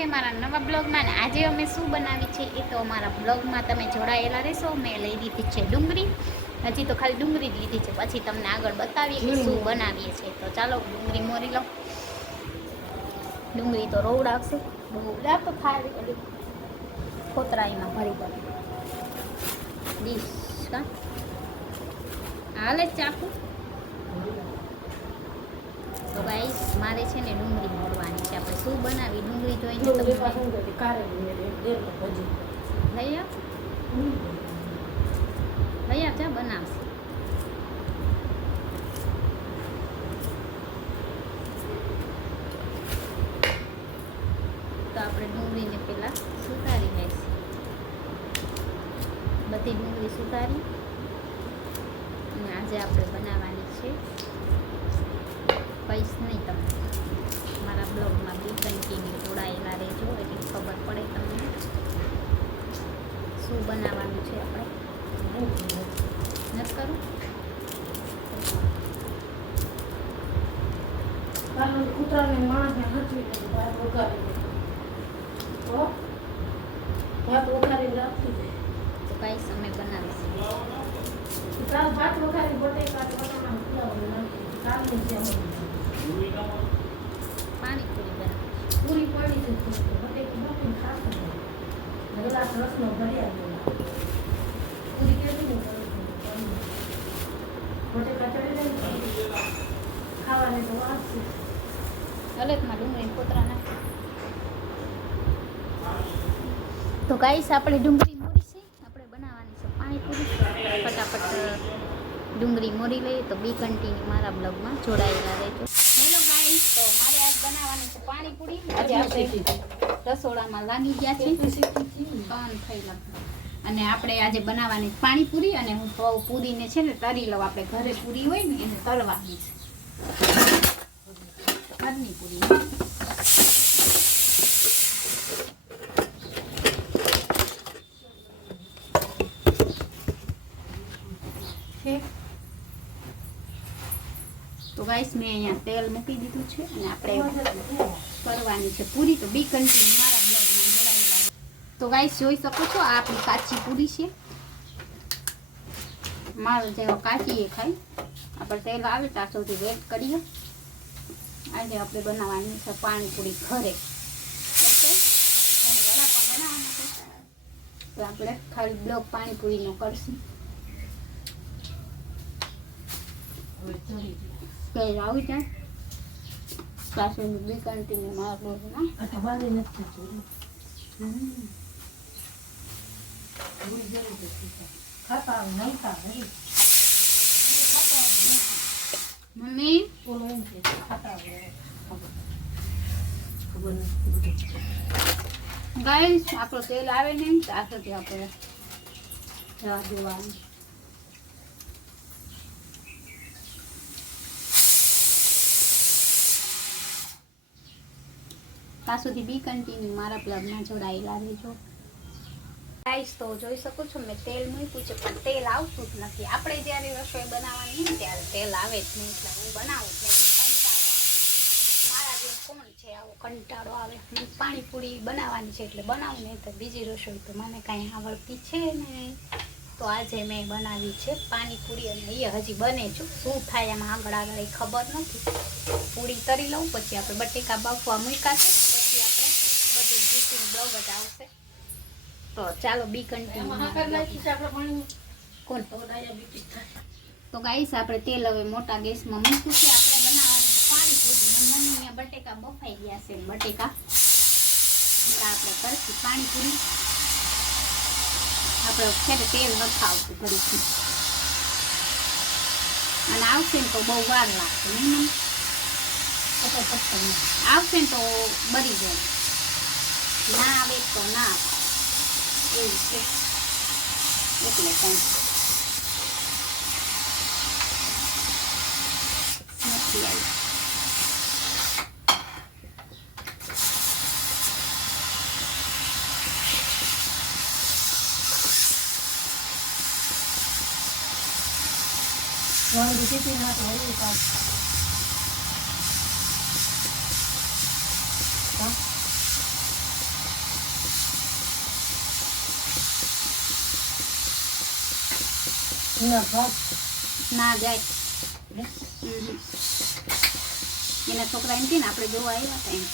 છે મારા નવા બ્લોગમાં. અને આજે અમે શું બનાવી છે એ તો અમારા બ્લોગમાં તમે જોડાયેલા રહેશો. મેં લઈ લીધી છે ડુંગળી. હજી તો ખાલી ડુંગળી જ લીધી છે, પછી તમને આગળ બતાવીએ કે શું બનાવીએ છીએ. તો ચાલો ડુંગળી મોરી લો. ડુંગળી તો રોવડાવશે, ડુંગળી તો ખાલી બધી કોતરાઈમાં ભરી ભરી ડીશ કા હાલે ચાકુ. તો ગાઈસ મારે છે ને ડુંગળી મોરવાની છે. આપણે શું બનાવી ડુંગળી જોઈને તમે લઈ આવ જા બનાવશે. તો આપણે ડુંગળીને પહેલાં સુધારી લઈશું. બધી ડુંગળી સુધારી અને આજે આપણે બનાવવાની છે. કહીશ નહીં તમને, મારા બ્લોગમાં બી કન્ટિન્યુ જોડાયેલા રહેજો એટલે ખબર પડે તમને શું બનાવવાનું છે. આપણે નથી કરું કૂતરાને માણસને હચવી ભાત વઘારી રાખી દે તો કહીશ અમે બનાવીશું. ભાત વઘારી બટેકા પાણીપુરી બનાવીશું. પૂરી પડી છે બટેકી બપીને ખાશે ગ્લાસ રસનો ભર્યા પૂરી કેવી બટેકા ચડી જાય ખાવાની તો વાત છે. હલેતમાં ડુંગળી કોતરા નાખી. તો ગાઈસ આપણે ડુંગળી મોરી છે, આપણે બનાવવાની છે પાણીપુરી. ફટાફટ ડુંગળી મોરી લઈએ. તો બી કન્ટિન્યુ મારા બ્લોગમાં જોડાયેલા રહેજો. હેલો ગાઈસ, તો મારે આજ બનાવવાની છે પાણીપુરી. આજે આપણે રસોડામાં લાગી ગયા છે, ત્રણ થયેલા. અને આપણે આજે બનાવવાની પાણીપુરી. અને હું તો પૂરીને છે ને તરી લઉં. આપણે ઘરે પૂરી હોય ને એને તરવાની છે, ઘરની પૂરી. તો ગાઈસ મેં અહીંયા તેલ મૂકી દીધું છે અને આપણે કરવાની છે પૂરી. તો બી કન્ટિન્યુ મારા બ્લોગમાં જોડાયેલા. તો ગાઈસ જોઈ શકો છો આ આપણી કાચી પૂરી છે. મારો જેવો કાચી એ ખાઈ. આપણે તેલ આવે ત્યાં સુધી વેટ કરીએ. આજે આપણે બનાવવાની છે પાણીપુરી ઘરે. ઓકે, અને વડાપાવ બનાવવાના છે તો આપણે ખાલી બ્લોગ પાણીપુરીનો કરશું. કઈ આવી જાય પાસે બી કન્ટિન્યુ મારલો ના અઠવાડી નથી ખાતા નહીં ખાતા મમ્મી ખાતા ગાઈસ આપણો તેલ આવે ને ત્યાં સુધી આપણે જવા દેવાનું. ત્યાં સુધી બી કન્ટિન્યુ મારા બ્લોગમાં જોડાયેલા રહેજો. ગાઈસ તો જોઈ શકો છો મેં તેલ મૂક્યું છે પણ તેલ આવતું જ નથી. આપણે જ્યારે રસોઈ બનાવવાની ને ત્યારે તેલ આવે જ નહીં, એટલે હું બનાવું જ નહીં. કંટાળો મારા જેવું કોણ છે આવો કંટાળો આવે. મને પાણીપુરી બનાવવાની છે એટલે બનાવું, નહીં તો બીજી રસોઈ તો મને કાંઈ આવડતી છે નહીં. તો આજે મેં બનાવી છે પાણીપુરી અને એ હજી બને છે. શું થાય એમાં આગળ આગળ ખબર નથી. પૂરી તરી લઉં, પછી આપણે બટેકા બાફવા મૂક્યા છે, પછી આપણે બધું જીતીને બ્લોગ જ આવશે. તો ચાલો બી કન્ટિન્યુ. કોણ તો ગાઈસ આપણે તેલ હવે મોટા ગેસમાં મૂક્યું છે. આપણે બનાવવાની પાણીપુરી. મમ્મીને બટેકા બફાઈ ગયા છે, બટેકા એટલે આપણે કરશું પાણીપુરી. આપણે છે ને તેલ નથી આવતું ઘડીથી, અને આવશે ને તો બહુ વાર લાગશે. નહીં આવશે ને તો બરી જાય, ના આવે તો ના આવે એવું છે. એટલે કંઈ નથી આવ્યું. એના ભાત ના જાય. ને એના છોકરા એમ કે ને આપણે જોવા આવ્યા હતા એમ.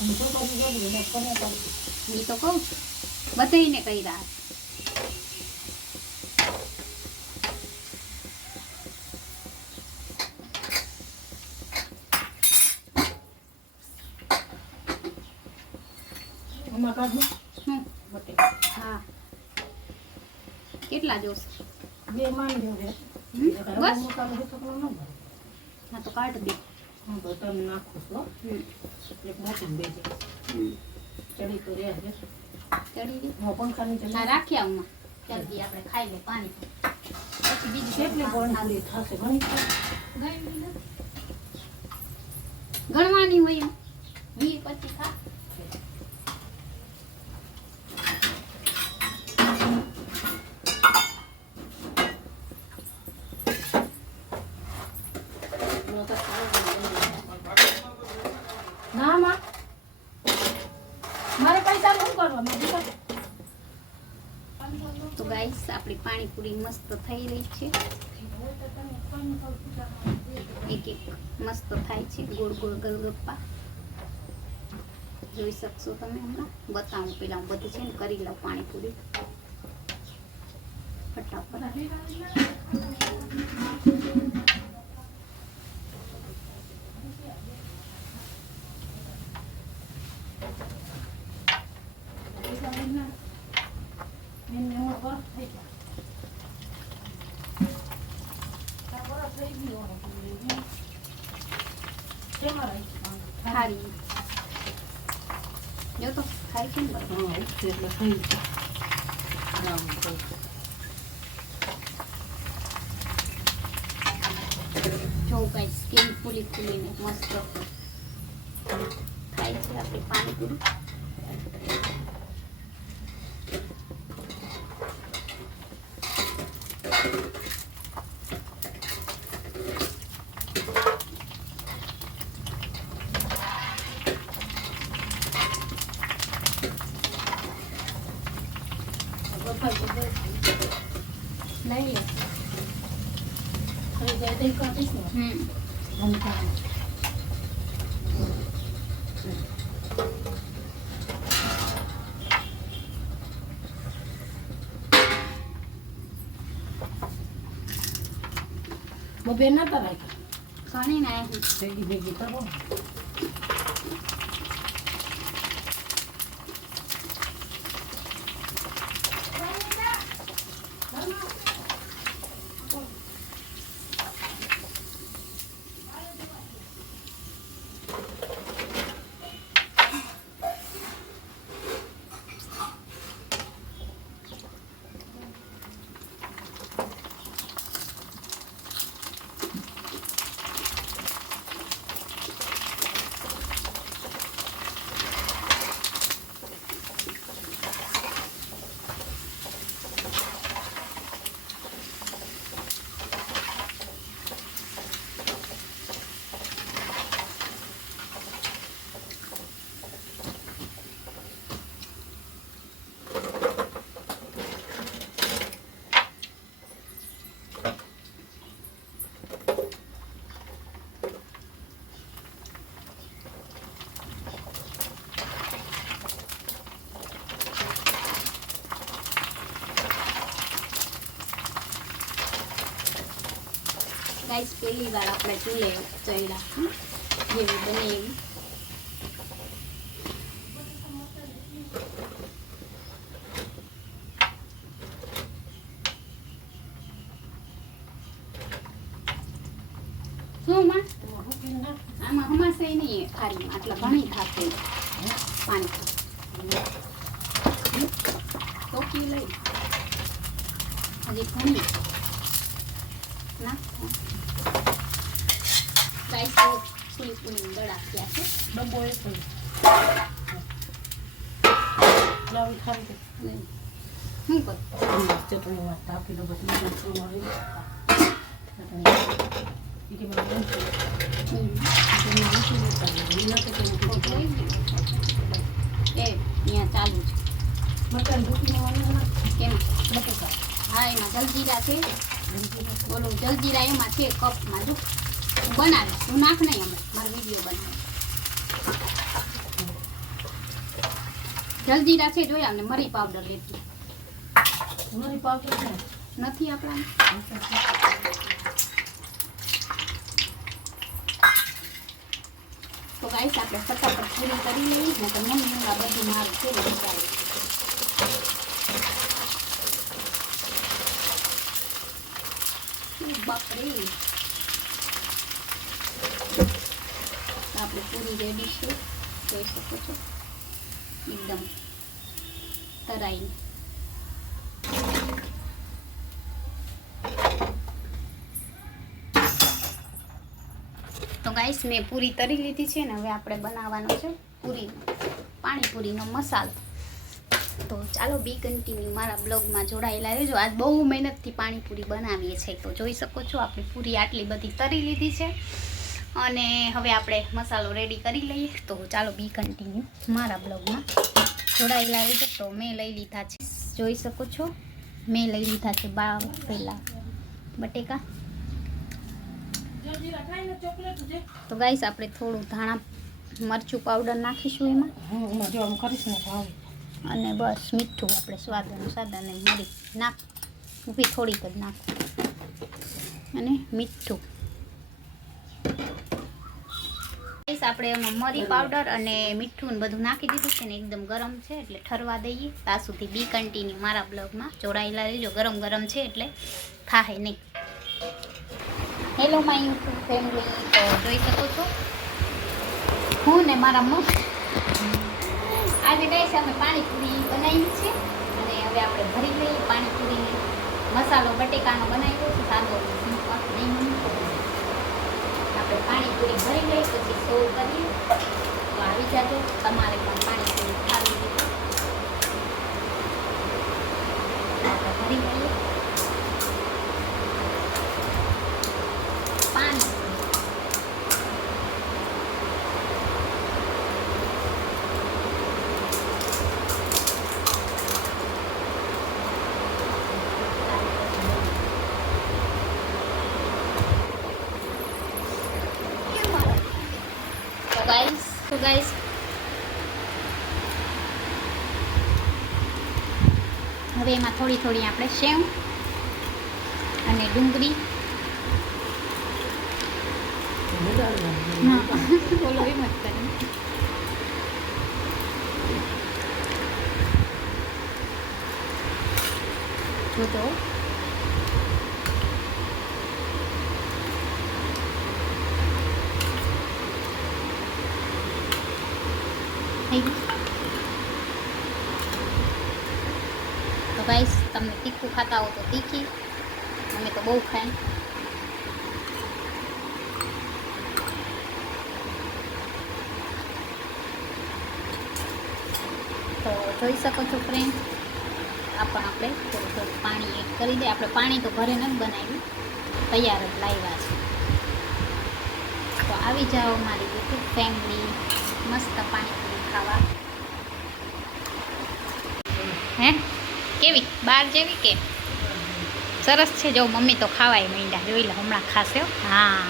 અને તો પછી જોડી એને કોને કરી એ તો કહું છું બધાઈને કર્યા. એમાં કાઢું શું? બટેકા હા કેટલા જોશે? 2 માંડ્યો છે બસ મોટા બધું છોકરો ન ભરે હા તો કાઢ દે. હું તો તમે નાખું છું એક મોટી બે ચડી તો રહે છે ચડી દે. હું પંખાની ચડી હા રાખી આવું ત્યારથી આપણે ખાઈ લે પાણી પછી બીજું કેટલી પાણીપુરી થશે ઘણી ગણવાની હોય એમ 20 25 ખા. ના માં મારે પૈસા શું કરવા મેં દીકરા તો ગાઈસ આપણી પાણીપુરી મસ્ત થઈ રહી છે. એક એક મસ્ત થાય છે ગોળ ગોળ ગલગપ્પા જોઈ શકશો તમે. હમણાં બતાવું પેલા હું બધી છે ને કરી લઉં પાણીપુરી ફટાફટ. ખારી જો તો ખાઈ છે ને બરાબર. એટલે થઈ જો ગાઈસ સ્કીન ફૂલી ફૂલીને મસ્ત થાય છે આપણી પાણીપુરી. લઈ લે. થઈ જાય તો કાઢીશ ને બબે નતા રાખ્યા સણી ના ભેગી ભેગી કરો ગાઈસ પહેલી વાર આપણે ચૂલે ચડ્યા જેવી બને એવી. શું માં આમાં હમાશે નહીં ખારીમાં આટલા ઘણી ખાશે પાણી ટોકી લઈ હજી ઘણી ના ગાઈસ તો ફૂલી ફૂલી દડા થયા છે. ડબ્બો એક લાવી ખાવી શું કરું ચટણી વાત આપી દો બધી એ અહીંયા ચાલુ છે મટન દૂધમાં કેમ બટેકા હા એમાં જલજીરા છે બોલો જલજીરા એમાં છે કપમાં જો હું બનાવીશ તું નાખ નહીં અમે મારો વિડીયો બનાવે જલજીરા છે જોયા ને મરી પાવડર લેતી મરી પાવડર છે નથી આપણા તો ગાઈસ આપણે ફટાફટ પૂરી કરી લઈએ ને તો મમ્મી હમણાં બધું મારું કેવું વિચારે બાપરે આપણે પૂરી રેડી છે જોઈ શકો છો એકદમ તરાઈ તો ગાઈસ મેં પૂરી તરી લીધી છે ને હવે આપણે બનાવવાનો છે પૂરી પાણીપુરીનો મસાલો તો ચાલો બી કન્ટિન્યુ મારા બ્લોગમાં જોડાયેલા રહેજો આજ બહુ મહેનતથી પાણીપુરી બનાવીએ છીએ તો જોઈ શકો છો આપણી પૂરી આટલી બધી તરી લીધી છે અને હવે આપણે મસાલો રેડી કરી લઈએ તો ચાલો બી કન્ટિન્યુ મારા બ્લોગમાં જોડાયેલા રહેજો તો મેં લઈ લીધા છે જોઈ શકો છો મેં લઈ લીધા છે પેલા બટેકા તો ગાઈસ આપણે થોડું ધાણા મરચું પાવડર નાખીશું એમાં જો આમ કરીશ ને ભાવે અને બસ મીઠું આપણે સ્વાદ અનુસાર અને મરી નાખ ઊભી થોડીક જ નાખું અને મીઠું આપણે એમાં મરી પાવડર અને મીઠું બધું નાખી દીધું છે ને એકદમ ગરમ છે એટલે ઠરવા દઈએ ત્યાં સુધી બી કન્ટિન્યુ મારા બ્લોગમાં જોડાયેલા રહેજો ગરમ ગરમ છે એટલે થાય નહીં હેલો માય યુટ્યુબ ફેમિલી તો જોઈ શકો છો હું ને મારા મમ્મી આજે ગાઈસ અમે પાણીપુરી બનાવી છે અને હવે આપણે ભરી લઈએ પાણીપુરી મસાલો બટેકાનો બનાવ્યો છે સાદો નહીં આપણે પાણીપુરી ભરી લઈએ પછી સર્વ કરીએ તો આવી જાજો તમારે પણ પાણીપુરી ખાવી હોય આપણે ભરી લઈએ પાણી તો ગાઈસ હવે એમાં થોડી થોડી આપણે સેવ અને ડુંગળી બોલો એમ જ કરે જો તો તો ગાઈસ તમને તીખું ખાતા હો તો તીખી અમે તો બહુ ખાય તો જોઈ શકો છો ફ્રેન્ડ આપણે થોડું થોડું પાણી એડ કરી દઈએ આપણે પાણી તો ઘરે નથી બનાવ્યું તૈયાર જ લાવ્યા છે તો આવી જાઓ મારી યુટ્યુબ ફેમિલી મસ્ત પાણીપુરી ખાવા હે કેવી બહાર જેવી કે સરસ છે જો મમ્મી તો ખાવાય માંડ્યા જોઈ લે હમણાં ખાશે હા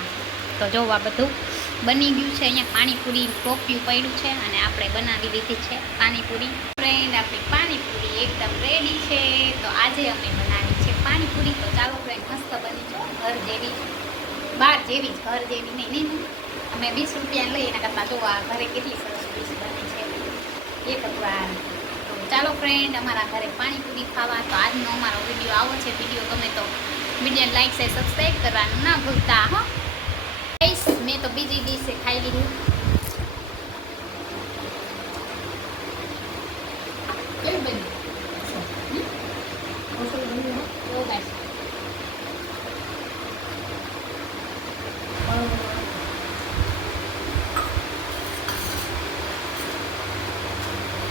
તો જો આ બધું બની ગયું છે અહીંયા પાણીપુરી ટોપિયું પડ્યું છે અને આપણે બનાવી લીધી છે પાણીપુરી ફ્રેન્ડ આપણી પાણીપુરી એકદમ રેડી છે તો આજે અમે બનાવી છે પાણીપુરી તો ચાલો ફ્રેન્ડ મસ્ત બની છે ઘર જેવી બહાર જેવી જ ઘર જેવી નહીં અમે 20 રૂપિયા લઈએ એના કરતાં જો આ ઘરે કેટલી સરસ ડીશ બની છે એ બધું તો ચાલો ફ્રેન્ડ અમારા ઘરે પાણીપુરી ખાવા તો આજનો અમારો વિડીયો આવો છે વિડીયો ગમે તો વિડીયો લાઈક છે સબસ્ક્રાઈબ કરવાનું ના ભૂલતા હો ગાઈસ મેં તો બીજી ડીશ ખાઈ લીધી કેવી બની ઓ ગાઈસ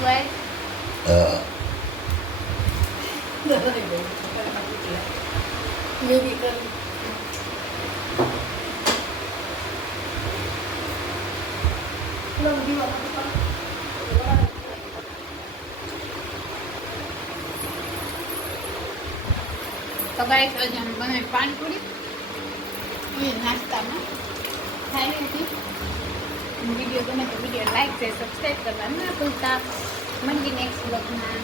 Right. મેગી કરી તો ગાઈસ આજે અમે બનાવી પાણીપુરી એ નાસ્તામાં ખાઈ લીધી. વિડીયો ગમે તો વિડીયો લાઈક છે, સબસ્ક્રાઈબ કરવા ના ભૂલતા. મળીએ નેક્સ્ટ બ્લોગમાં.